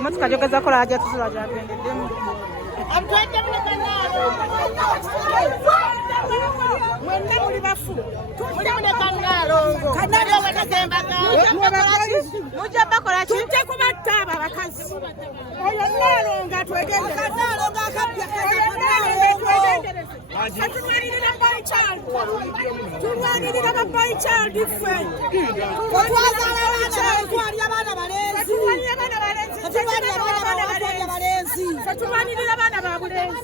Emotoka jogeza kola Hajjat Zurah jagendeddemu. Mwenna muli bafu. Muli mune kanalongo. Mujja bakola ki? Tujja kubatta abo abakazi. Oyo nalonga twegende. Kanalonga akabya tulwanirira boy child. Tulwanirira ba boy child iffe. Twazala abaana balenzi. Tulwanirira abaana ba bulenzi.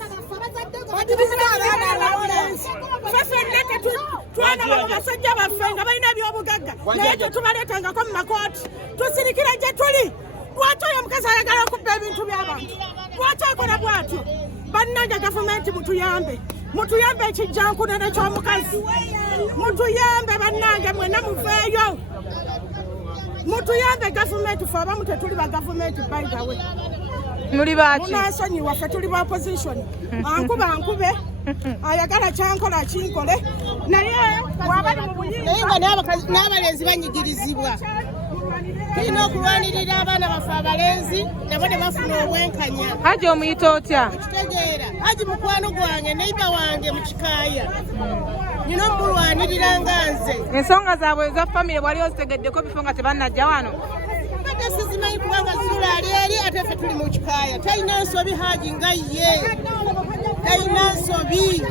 Twana abasajja baffe nga balina ebyobugagga naye tetubaleetangako mu makooti tusirikira gye tuli. Lwaki oyo omukazi ayagala okubba ebintu by'abantu? Lwaki akola bw'atyo? Bannange gavumenti mutuyambe ekijjankunene ky'omukazi, mutuyambe bannange, mwenna muveeyo, mutuyambe gavumenti. Ffe abamu tetuli ba gavumenti by the way. Muli baki? Munansonyi waffe tuli ba opposition. Ankube ayagala kyankola kinkole naye wabali mu buyinza naye nga n'abalenzi banyigirizibwa. Tulina okulwanirira abaana baffe abalenzi nabo ne bafuna obwenkanya. Haji omuyita otya? Okitegeera Haji mukwano gwange neiba wange mu kikaaya. Nina omulwanirira nga nze. Ensonga zaabwe eza famire wali ozitegeddeko bifo nga tebannajja wano? Sizimanyi kubanga Zurah ali eri ate ffe tuli mu kikaaya. Talina nsobi Haji nga ye. Talina nsobi.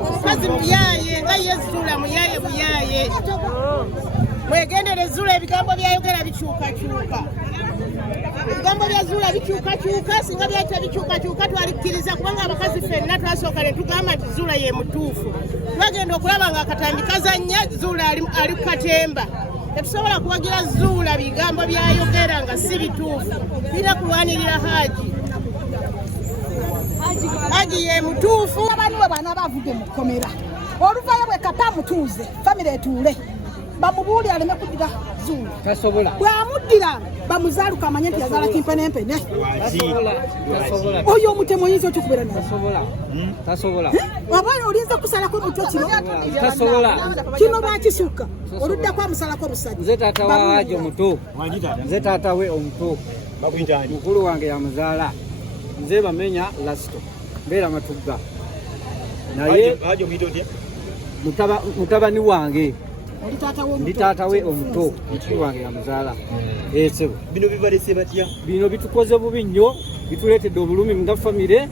Omukazi muyaye nga ye Zurah muyaye buyaye. Mwegendere Zurah ebigambo byayogera bikyukakyuka. Ebigambo bya Zurah bikyukakyuka, singa byate bikyukakyuka twalikkiriza kubanga abakazi ffenna twasooka ne tugamba nti Zurah ye mutuufu. Twagenda okulaba nga akatambi kazannya Zurah ali ku katemba. Tetusobola kuwagira Zurah bigambo byayogera nga si bituufu. Tulina kulwanirira Haji ye mutuufu. Abaniwe bana bavuge mu kkomera. Oluvayo bwe kata mutuuze famire etuule. Bamubuulira aleme kuddira Zurah. Tasobola. Bw'amuddira bamuzaaluka amanye nti yazaala kimpenempene. Tasobola. Oyo omutemu oyinza okikubeera naye. Tasobola. Oba olinza kusalako omutwe kino. Tasobola. Kino bakisuka. Oluddako amusalako omusajja. Nze taata wa Haji omuto. Nze taata we omuto. Mukulu wange yamuzaala. Nze bamenya lasito. Mbeera Matugga. Naye Haji omuyita otya? mutabani wange. Ndi taata we omuto. Mukulu wange yamuzaala. Esebo. Bino bibalese batya? Bino bitukoze bubi nnyo, bituleetedde obulumi nga famire,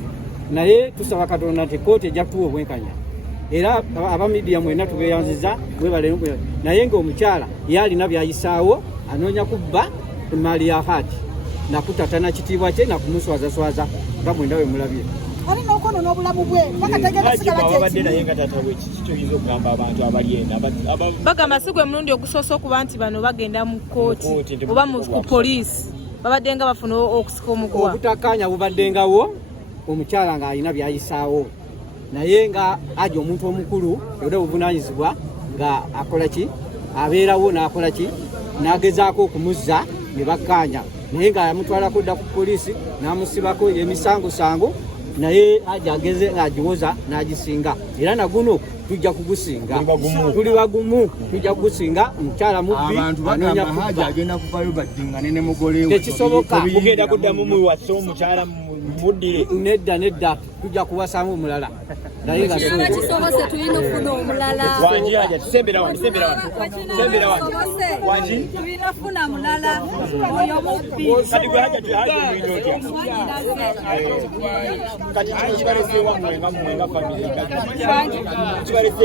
naye tusaba Katonda nti kkooti ejja kutuwa obwenkanya. Era aba media mwena tubeeyanziza naye ng'omukyala ye alina byayisaawo anoonya kubba emaali ya Haji nakutatana kitiibwa kye nakumuswazaswaza nga mwenda we mulabye. alina okwonoona obulamu bwe bakategeera sigala kyekibadde naye nga taata we kiki kyoyinza okugamba abantu abali eno bagamba si gwe mulundi ogusoose okuba nti bano bagenda mu kkooti oba ku poliisi babadde nga bafuna okusika omuguwa. Obutakkaanya bubaddengawo omukyala ng'alina byayisaawo naye nga Haji omuntu omukulu yode obuvunaanyizibwa nga akola ki abeerawo n'akola ki n'agezaako okumuzza ne bakkaanya naye nga yamutwalako dda ku poliisi n'amusibako emisangosango naye Haji ageze ng'agiwoza n'agisinga era naguno tujja kugusinga tuli bagumu tujja kugusinga omukyala mubbi abantu bagamba Haji agenda kuvayo baddingane ne mugole we tekisoboka mugenda kuddamu muwasa omukyala muddire nedda tujja kuwasamu omulala naye nga kisobose tulina okufuna omulala wangi Haji tusembera wano wangi tulina okufuna mulala oyo mubbi kati gwe Haji omuyita otya kati kibalese wa mwenga famire kati kibalese